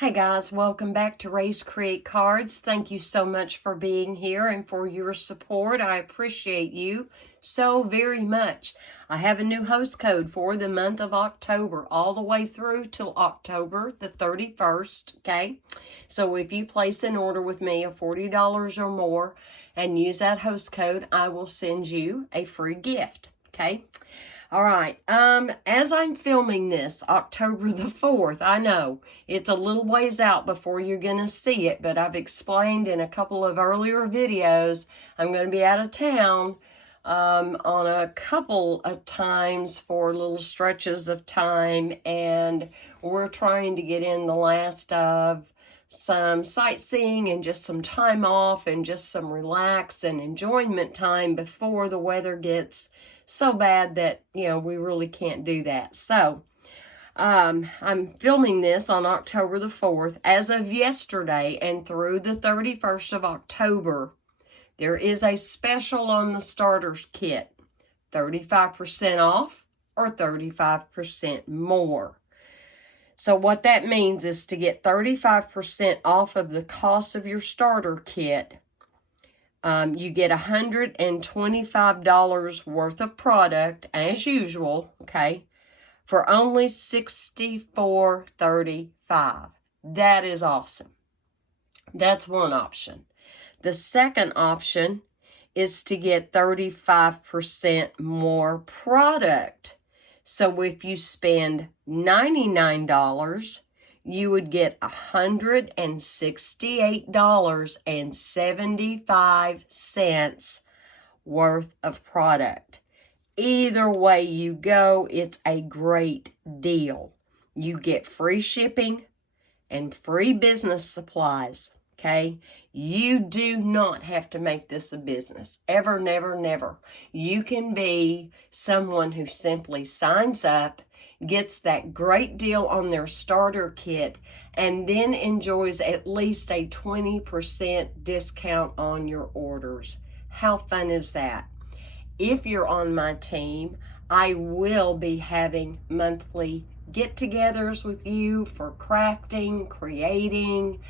Hey guys, welcome back to Raise Create Cards. Thank you so much for being here and for your support. I appreciate you so very much. I have a new host code for the month of October, all the way through till October the 31st, okay? So if you place an order with me of $40 or more and use that host code, I will send you a free gift, okay? All right, as I'm filming this, October the 4th, I know it's a little ways out before you're going to see it, but I've explained in a couple of earlier videos, I'm going to be out of town on a couple of times for little stretches of time, and we're trying to get in the last of some sightseeing and just some time off and just some relax and enjoyment time before the weather gets so bad that, we really can't do that. So, I'm filming this on October the 4th. As of yesterday and through the 31st of October, there is a special on the starter kit. 35% off or 35% more. So what that means is to get 35% off of the cost of your starter kit, you get $125 worth of product, as usual, okay, for only $64.35. That is awesome. That's one option. The second option is to get 35% more product. So if you spend $99, you would get $168.75 worth of product. Either way you go, it's a great deal. You get free shipping and free business supplies, okay? You do not have to make this a business. Ever, never, never. You can be someone who simply signs up, gets that great deal on their starter kit, and then enjoys at least a 20% discount on your orders. How fun is that? If you're on my team, I will be having monthly get-togethers with you for crafting, creating,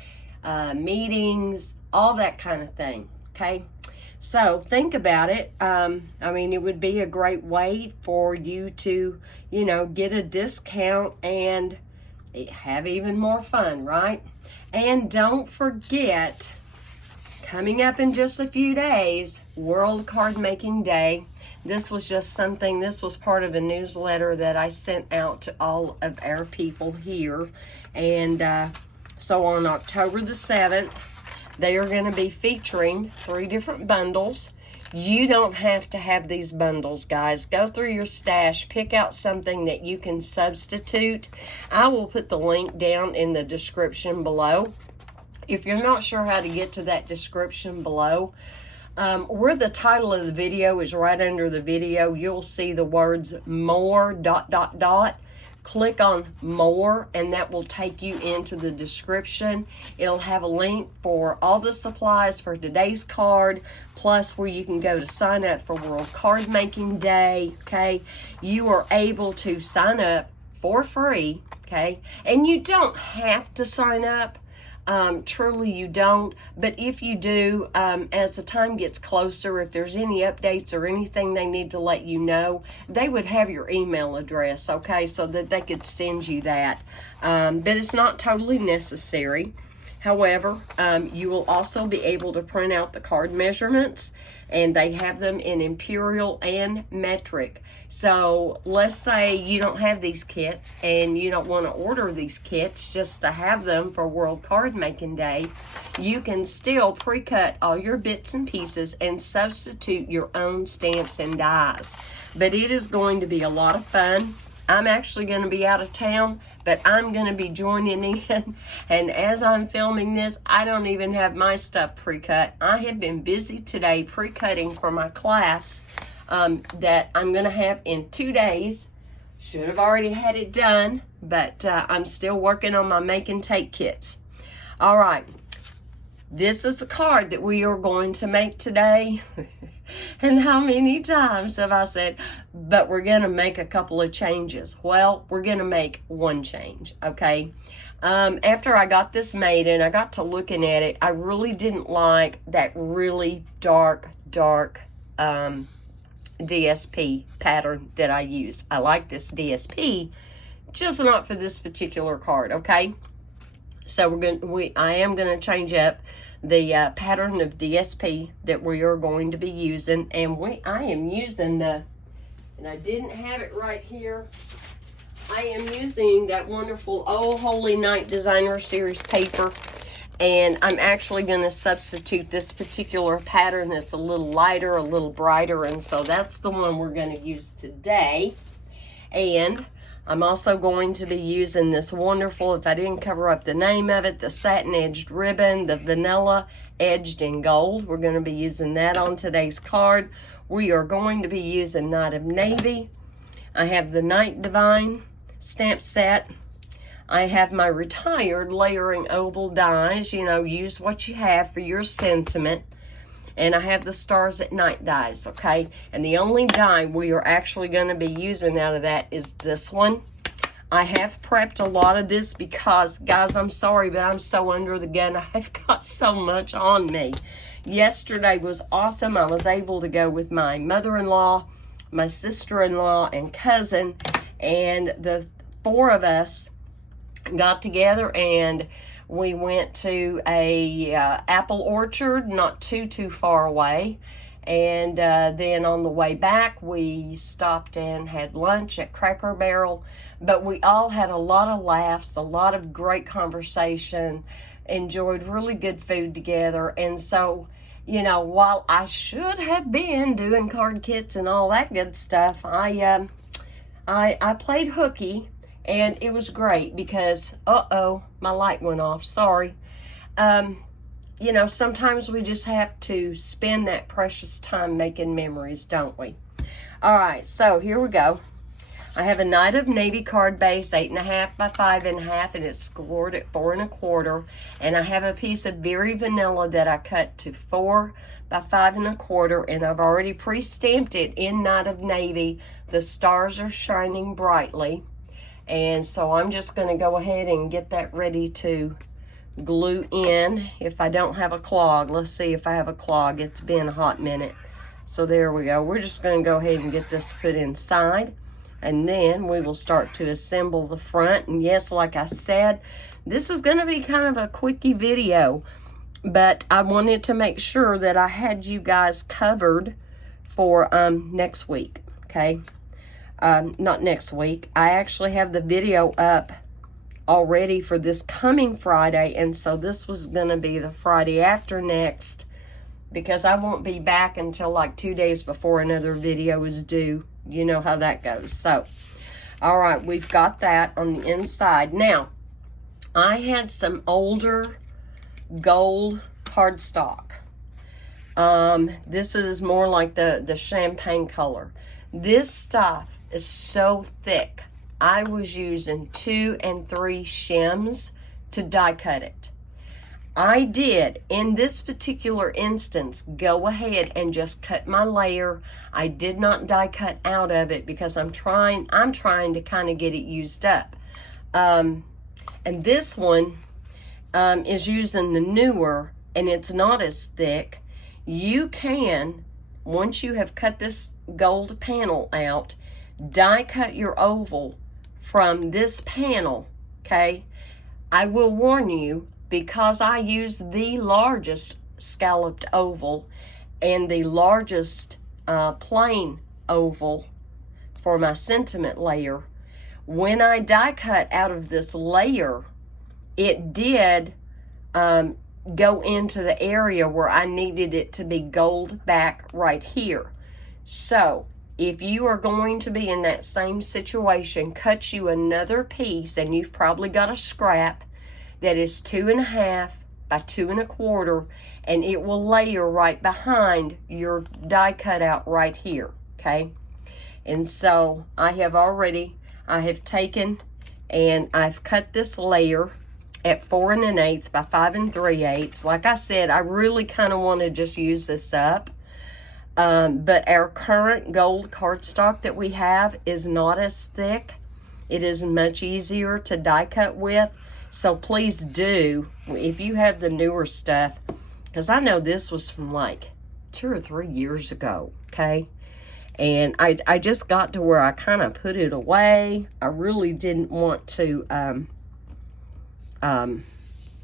meetings, all that kind of thing, okay? So think about it. It would be a great way for you to, get a discount and have even more fun, right? And don't forget, coming up in just a few days, World Card Making Day. This was part of a newsletter that I sent out to all of our people here. And so on October the 7th, they are going to be featuring 3 different bundles. You don't have to have these bundles, guys. Go through your stash, pick out something that you can substitute. I will put the link down in the description below. If you're not sure how to get to that description below, where the title of the video is right under the video, you'll see the words more ... Click on more, and that will take you into the description. It'll have a link for all the supplies for today's card, plus where you can go to sign up for World Card Making Day, okay? You are able to sign up for free, okay? And you don't have to sign up. Truly you don't, but if you do, as the time gets closer, if there's any updates or anything they need to let you know, they would have your email address, okay, so that they could send you that, but it's not totally necessary. However, you will also be able to print out the card measurements, and they have them in imperial and metric. So let's say you don't have these kits and you don't want to order these kits just to have them for World Card Making Day. You can still pre-cut all your bits and pieces and substitute your own stamps and dies. But it is going to be a lot of fun. I'm actually going to be out of town, but I'm going to be joining in. And as I'm filming this, I don't even have my stuff pre-cut. I have been busy today pre-cutting for my class that I'm going to have in 2 days. Should have already had it done, but I'm still working on my make and take kits. All right. This is the card that we are going to make today. And how many times have I said, but we're going to make a couple of changes? Well, we're going to make one change, okay? After I got this made and I got to looking at it, I really didn't like that really dark DSP pattern that I use. I like this DSP, just not for this particular card, okay? So I am gonna change up the pattern of DSP that we are going to be using, and I am using and I didn't have it right here. I am using that wonderful Oh Holy Night Designer Series paper, and I'm actually going to substitute this particular pattern that's a little lighter, a little brighter, and so that's the one we're going to use today. And I'm also going to be using this wonderful, if I didn't cover up the name of it, the satin edged ribbon, the vanilla edged in gold. We're going to be using that on today's card. We are going to be using Night of Navy. I have the Night Divine stamp set. I have my retired layering oval dies. You know, use what you have for your sentiment. And I have the Stars at Night dies, okay? And the only die we are actually going to be using out of that is this one. I have prepped a lot of this because, guys, I'm sorry, but I'm so under the gun. I've got so much on me. Yesterday was awesome. I was able to go with my mother-in-law, my sister-in-law, and cousin, and the four of us got together and we went to a apple orchard not too far away, and then on the way back we stopped and had lunch at Cracker Barrel. But we all had a lot of laughs, a lot of great conversation, enjoyed really good food together. And so, you know, while I should have been doing card kits and all that good stuff, I played hooky, and it was great because, my light went off, sorry. You know, sometimes we just have to spend that precious time making memories, don't we? All right, so here we go. I have a Night of Navy card base, 8.5 by 5.5, and it's scored at 4 1/4. And I have a piece of Very Vanilla that I cut to 4 by 5 1/4, and I've already pre-stamped it in Night of Navy. The stars are shining brightly, and so I'm just going to go ahead and get that ready to glue in if I don't have a clog. Let's see if I have a clog. It's been a hot minute. So there we go. We're just going to go ahead and get this put inside, and then we will start to assemble the front. And yes, like I said, this is going to be kind of a quickie video, but I wanted to make sure that I had you guys covered for next week, okay? Not next week. I actually have the video up already for this coming Friday, and so this was going to be the Friday after next, because I won't be back until like 2 days before another video is due. You know how that goes. So, all right, we've got that on the inside. Now, I had some older gold cardstock. This is more like the champagne color. This stuff is so thick. I was using 2 and 3 shims to die cut it. I did, in this particular instance, go ahead and just cut my layer. I did not die cut out of it because I'm trying to kind of get it used up. And this one is using the newer, and it's not as thick. You can, once you have cut this gold panel out, die cut your oval from this panel, okay? I will warn you, because I use the largest scalloped oval and the largest plain oval for my sentiment layer, when I die cut out of this layer, it did go into the area where I needed it to be gold back right here. So if you are going to be in that same situation, cut you another piece, and you've probably got a scrap that is 2.5 by 2 1/4, and it will layer right behind your die cut out right here, okay? And so I have taken and I've cut this layer at 4 1/8 by 5 3/8. Like I said, I really kind of want to just use this up. But our current gold cardstock that we have is not as thick. It is much easier to die cut with. So please do, if you have the newer stuff, because I know this was from like 2 or 3 years ago, okay? And I just got to where I kind of put it away. I really didn't want to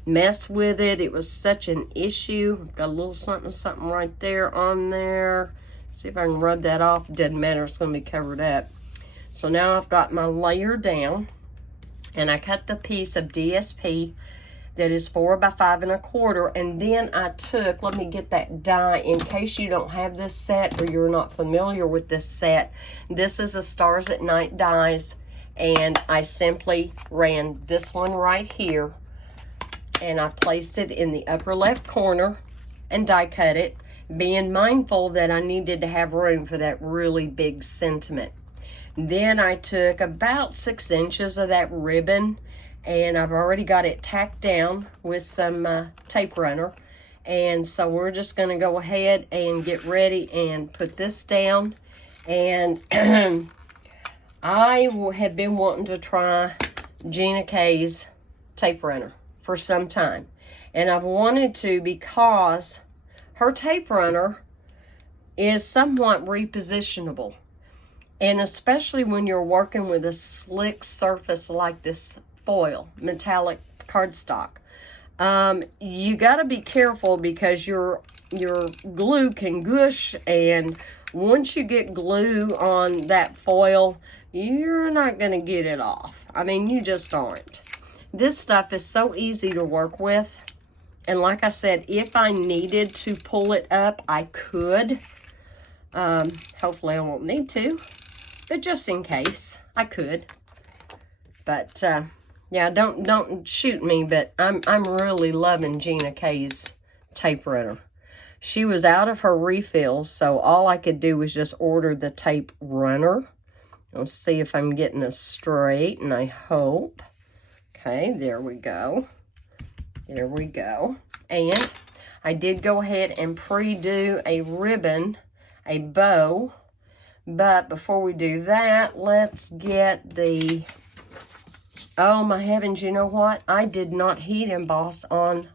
mess with it. It was such an issue. I've got a little something, something right there on there. See if I can rub that off. It doesn't matter. It's going to be covered up. So now I've got my layer down. And I cut the piece of DSP that is 4 by 5 1/4. And then I took, let me get that die in case you don't have this set or you're not familiar with this set. This is a Stars at Night dies. And I simply ran this one right here. And I placed it in the upper left corner and die cut it, being mindful that I needed to have room for that really big sentiment. Then I took about 6 inches of that ribbon, and I've already got it tacked down with some tape runner. And so we're just going to go ahead and get ready and put this down. And I have been wanting to try Gina K's tape runner for some time, and I've wanted to because her tape runner is somewhat repositionable, and especially when you're working with a slick surface like this foil metallic cardstock, you got to be careful because your glue can gush, and once you get glue on that foil, you're not going to get it off. I mean, you just aren't. This stuff is so easy to work with. And like I said, if I needed to pull it up, I could. Hopefully I won't need to. But just in case, I could. But, yeah, don't shoot me. But I'm really loving Gina K's tape runner. She was out of her refills, so all I could do was just order the tape runner. Let's see if I'm getting this straight, and I hope. Okay, there we go. There we go. And I did go ahead and pre-do a ribbon, a bow. But before we do that, let's get the... Oh, my heavens, you know what? I did not heat emboss on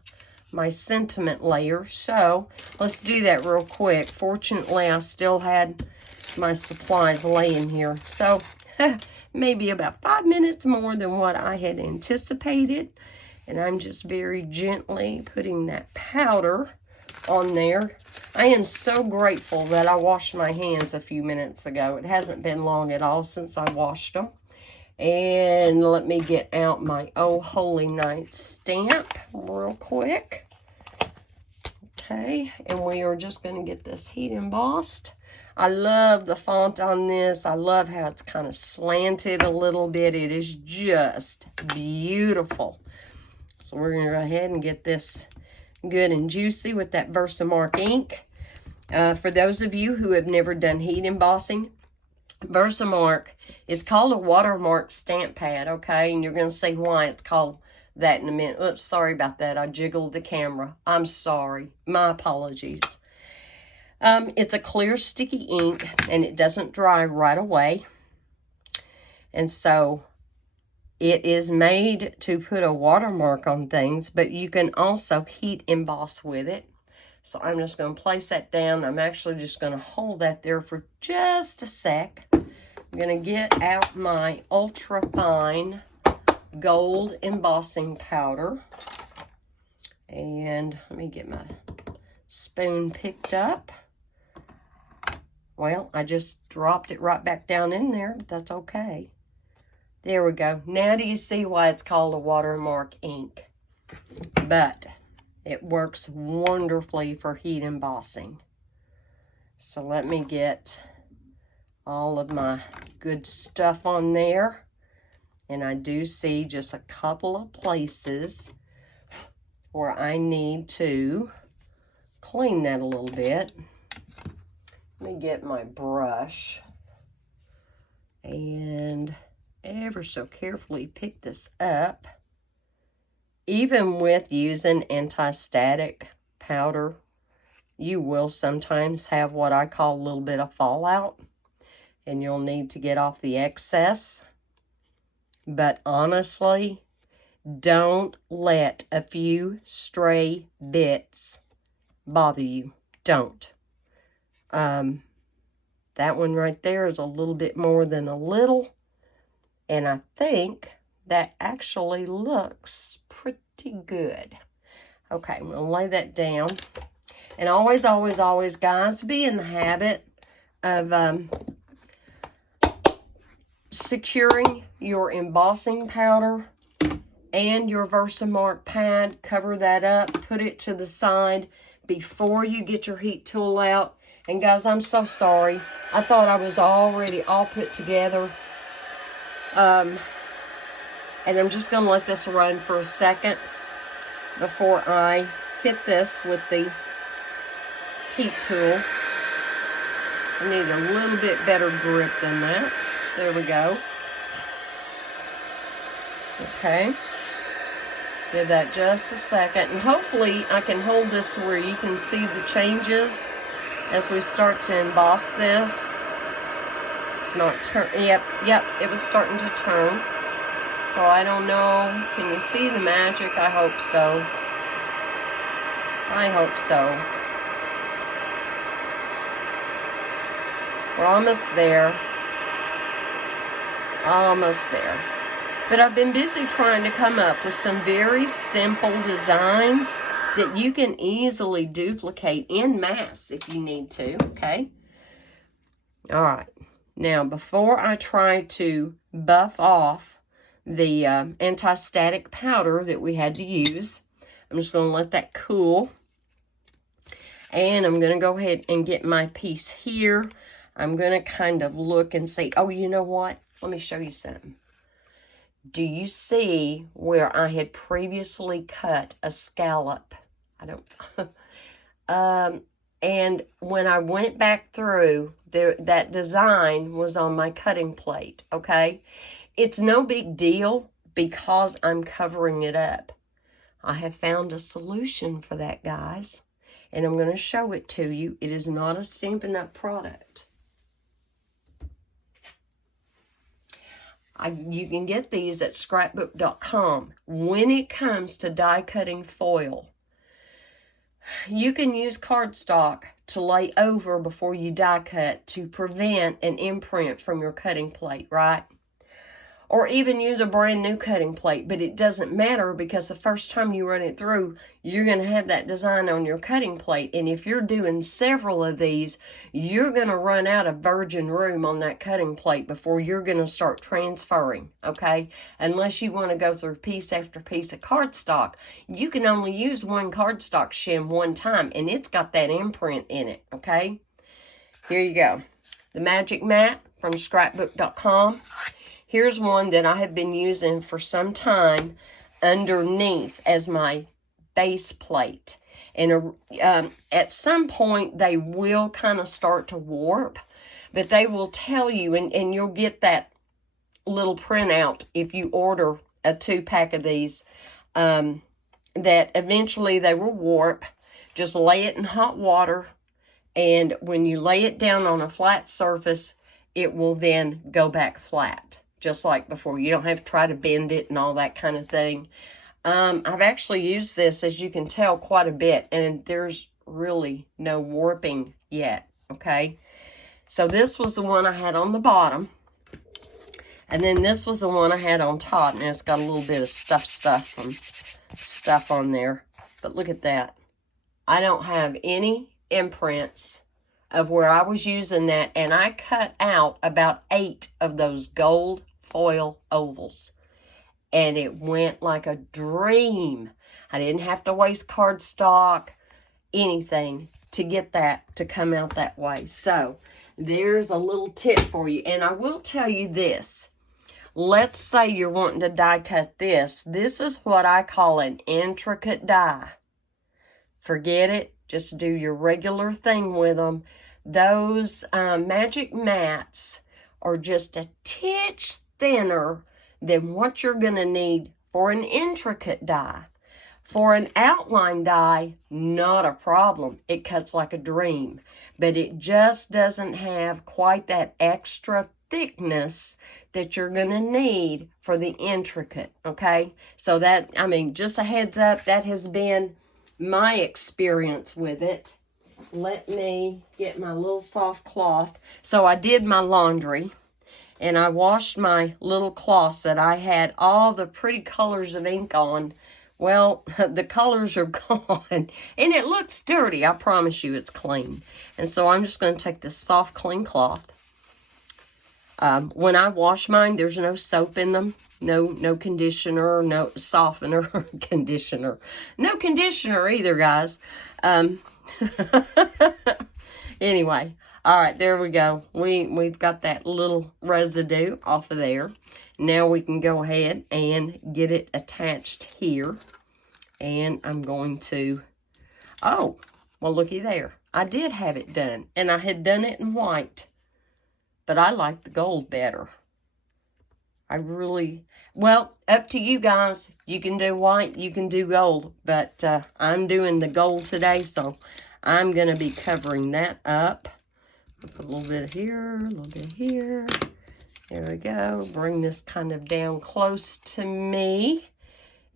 my sentiment layer. So, let's do that real quick. Fortunately, I still had my supplies laying here. So, maybe about 5 minutes more than what I had anticipated. And I'm just very gently putting that powder on there. I am so grateful that I washed my hands a few minutes ago. It hasn't been long at all since I washed them. And let me get out my Oh Holy Night stamp real quick. Okay, and we are just going to get this heat embossed. I love the font on this. I love how it's kind of slanted a little bit. It is just beautiful. So we're going to go ahead and get this good and juicy with that Versamark ink. For those of you who have never done heat embossing, Versamark is called a watermark stamp pad, okay? And you're going to see why it's called that in a minute. Oops, sorry about that. I jiggled the camera. I'm sorry. My apologies. It's a clear sticky ink, and it doesn't dry right away. And so it is made to put a watermark on things, but you can also heat emboss with it. So I'm just going to place that down. I'm actually just going to hold that there for just a sec. I'm going to get out my ultra fine gold embossing powder. And let me get my spoon picked up. Well, I just dropped it right back down in there, but that's okay. There we go. Now do you see why it's called a watermark ink? But it works wonderfully for heat embossing. So let me get all of my good stuff on there. And I do see just a couple of places where I need to clean that a little bit. Let me get my brush and ever so carefully pick this up. Even with using anti-static powder, you will sometimes have what I call a little bit of fallout, and you'll need to get off the excess. But honestly, Don't let a few stray bits bother you. Don't. That one right there is a little bit more than a little. And I think that actually looks pretty good. Okay, I'm going to lay that down. And always, always, always, guys, be in the habit of securing your embossing powder and your Versamark pad. Cover that up. Put it to the side before you get your heat tool out. And guys, I'm so sorry. I thought I was already all put together. And I'm just going to let this run for a second before I hit this with the heat tool. I need a little bit better grip than that. There we go. Okay. Give that just a second. And hopefully I can hold this where you can see the changes as we start to emboss this. It's not yep, it was starting to turn. So I don't know. Can you see the magic? I hope so. I hope so. We're almost there. Almost there. But I've been busy trying to come up with some very simple designs that you can easily duplicate en masse if you need to, okay? All right. Now, before I try to buff off the anti-static powder that we had to use, I'm just going to let that cool. And I'm going to go ahead and get my piece here. I'm going to kind of look and see. Oh, you know what? Let me show you something. Do you see where I had previously cut a scallop? I don't... and when I went back through, that design was on my cutting plate, okay? It's no big deal because I'm covering it up. I have found a solution for that, guys. And I'm going to show it to you. It is not a Stampin' Up! Product. You can get these at scrapbook.com. When it comes to die cutting foil, you can use cardstock to lay over before you die cut to prevent an imprint from your cutting plate, right? Or even use a brand new cutting plate, but it doesn't matter because the first time you run it through, you're going to have that design on your cutting plate. And if you're doing several of these, you're going to run out of virgin room on that cutting plate before you're going to start transferring, okay? Unless you want to go through piece after piece of cardstock. You can only use one cardstock shim one time, and it's got that imprint in it, okay? Here you go. The Magic Mat from scrapbook.com. Here's one that I have been using for some time underneath as my base plate. And at some point, they will kind of start to warp. But they will tell you, and you'll get that little printout if you order a 2-pack of these, that eventually they will warp. Just lay it in hot water. And when you lay it down on a flat surface, it will then go back flat. Just like before. You don't have to try to bend it and all that kind of thing. I've actually used this, as you can tell, quite a bit. And there's really no warping yet. Okay. So this was the one I had on the bottom. And then this was the one I had on top. And it's got a little bit of stuff on there. But look at that. I don't have any imprints of where I was using that. And I cut out about 8 of those gold foil ovals, and it went like a dream. I didn't have to waste cardstock, anything, to get that to come out that way. So there's a little tip for you. And I will tell you this. Let's say you're wanting to die cut this. This is what I call an intricate die. Forget it. Just do your regular thing with them. Those Magic Mats are just a titch thinner than what you're going to need for an intricate die. For an outline die, not a problem. It cuts like a dream. But it just doesn't have quite that extra thickness that you're going to need for the intricate, okay? So that, I mean, just a heads up, that has been my experience with it. Let me get my little soft cloth. So I did my laundry, and I washed my little cloths that I had all the pretty colors of ink on. Well, the colors are gone, and it looks dirty. I promise you it's clean. And so I'm just going to take this soft, clean cloth. When I wash mine, there's no soap in them. No conditioner, no softener, conditioner. No conditioner either, guys. Anyway, all right, there we go. We've got that little residue off of there. Now we can go ahead and get it attached here. And I'm going to, oh, well, looky there. I did have it done, and I had done it in white. But I like the gold better. I really, well, up to you guys. You can do white, you can do gold. But I'm doing the gold today, so I'm going to be covering that up. Put a little bit here, a little bit here. There we go. Bring this kind of down close to me.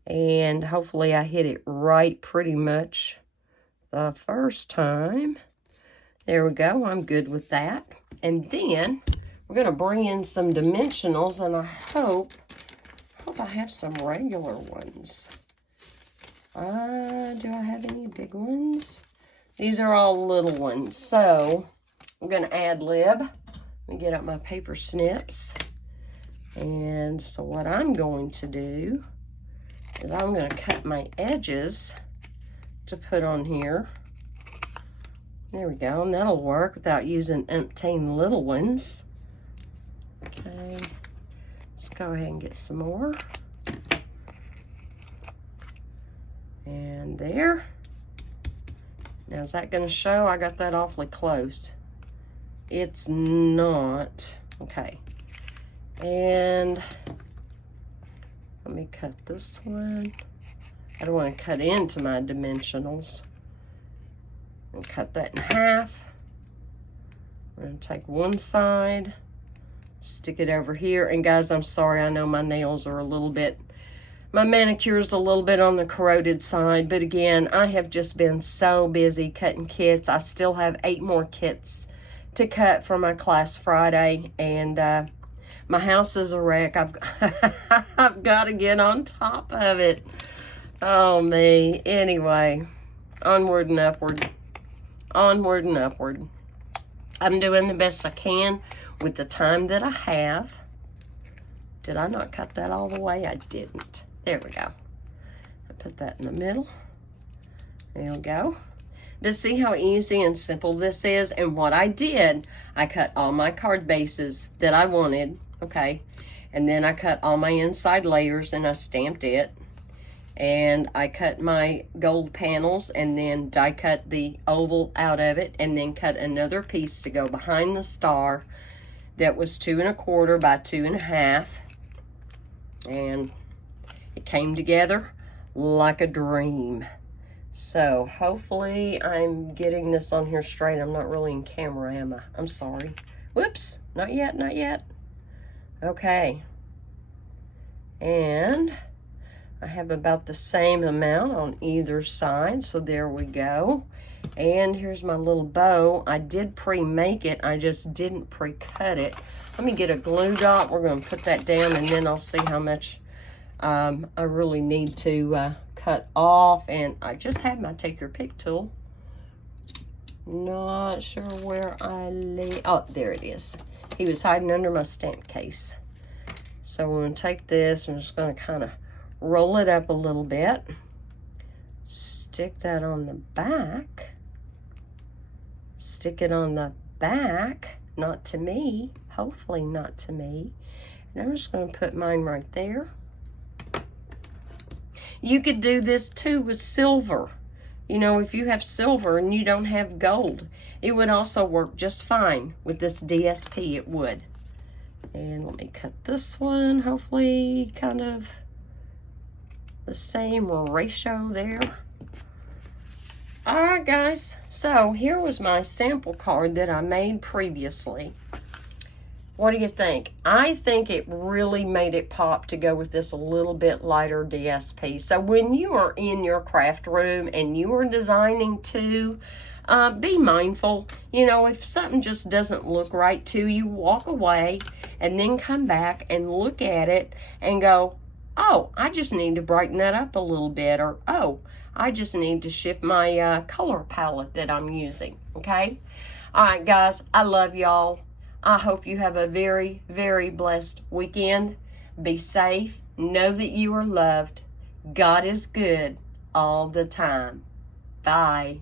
And hopefully I hit it right pretty much the first time. There we go. I'm good with that. And then we're going to bring in some dimensionals, and I hope I have some regular ones. Do I have any big ones? These are all little ones. So I'm going to ad lib. Let me get out my paper snips. And so what I'm going to do is I'm going to cut my edges to put on here. There we go, and that'll work without using umpteen little ones. Okay, let's go ahead and get some more. And there. Now, is that going to show? I got that awfully close. It's not. Okay. And let me cut this one. I don't want to cut into my dimensionals. And cut that in half. I'm going to take one side, stick it over here. And guys, I'm sorry, I know my nails are a little bit, my manicure's a little bit on the corroded side. But again, I have just been so busy cutting kits. I still have 8 more kits to cut for my class Friday. And my house is a wreck. I've got to get on top of it. Oh, me. Anyway, onward and upward. Onward and upward. I'm doing the best I can with the time that I have. Did I not cut that all the way? I didn't. There we go. I put that in the middle. There we go. But see how easy and simple this is? And what I did, I cut all my card bases that I wanted, okay? And then I cut all my inside layers and I stamped it. And I cut my gold panels and then die cut the oval out of it, and then cut another piece to go behind the star that was 2 1/4 by 2 1/2. And it came together like a dream. So hopefully I'm getting this on here straight. I'm not really in camera, am I? I'm sorry. Whoops, not yet, not yet. Okay. And I have about the same amount on either side, so there we go. And here's my little bow. I did pre-make it, I just didn't pre-cut it. Let me get a glue dot. We're going to put that down, and then I'll see how much I really need to cut off. And I just had my take your pick tool. Not sure where I lay. Oh, there it is. He was hiding under my stamp case. So we're going to take this, and just going to kind of roll it up a little bit. Stick that on the back. Stick it on the back. Not to me. Hopefully not to me. And I'm just going to put mine right there. You could do this too with silver. You know, if you have silver and you don't have gold, it would also work just fine with this DSP. It would. And let me cut this one. Hopefully kind of the same ratio there. All right, guys. So here was my sample card that I made previously. What do you think? I think it really made it pop to go with this a little bit lighter DSP. So when you are in your craft room and you are designing too, be mindful. You know, if something just doesn't look right to you, walk away and then come back and look at it and go, oh, I just need to brighten that up a little bit, or oh, I just need to shift my color palette that I'm using, okay? All right, guys, I love y'all. I hope you have a very, very blessed weekend. Be safe. Know that you are loved. God is good all the time. Bye.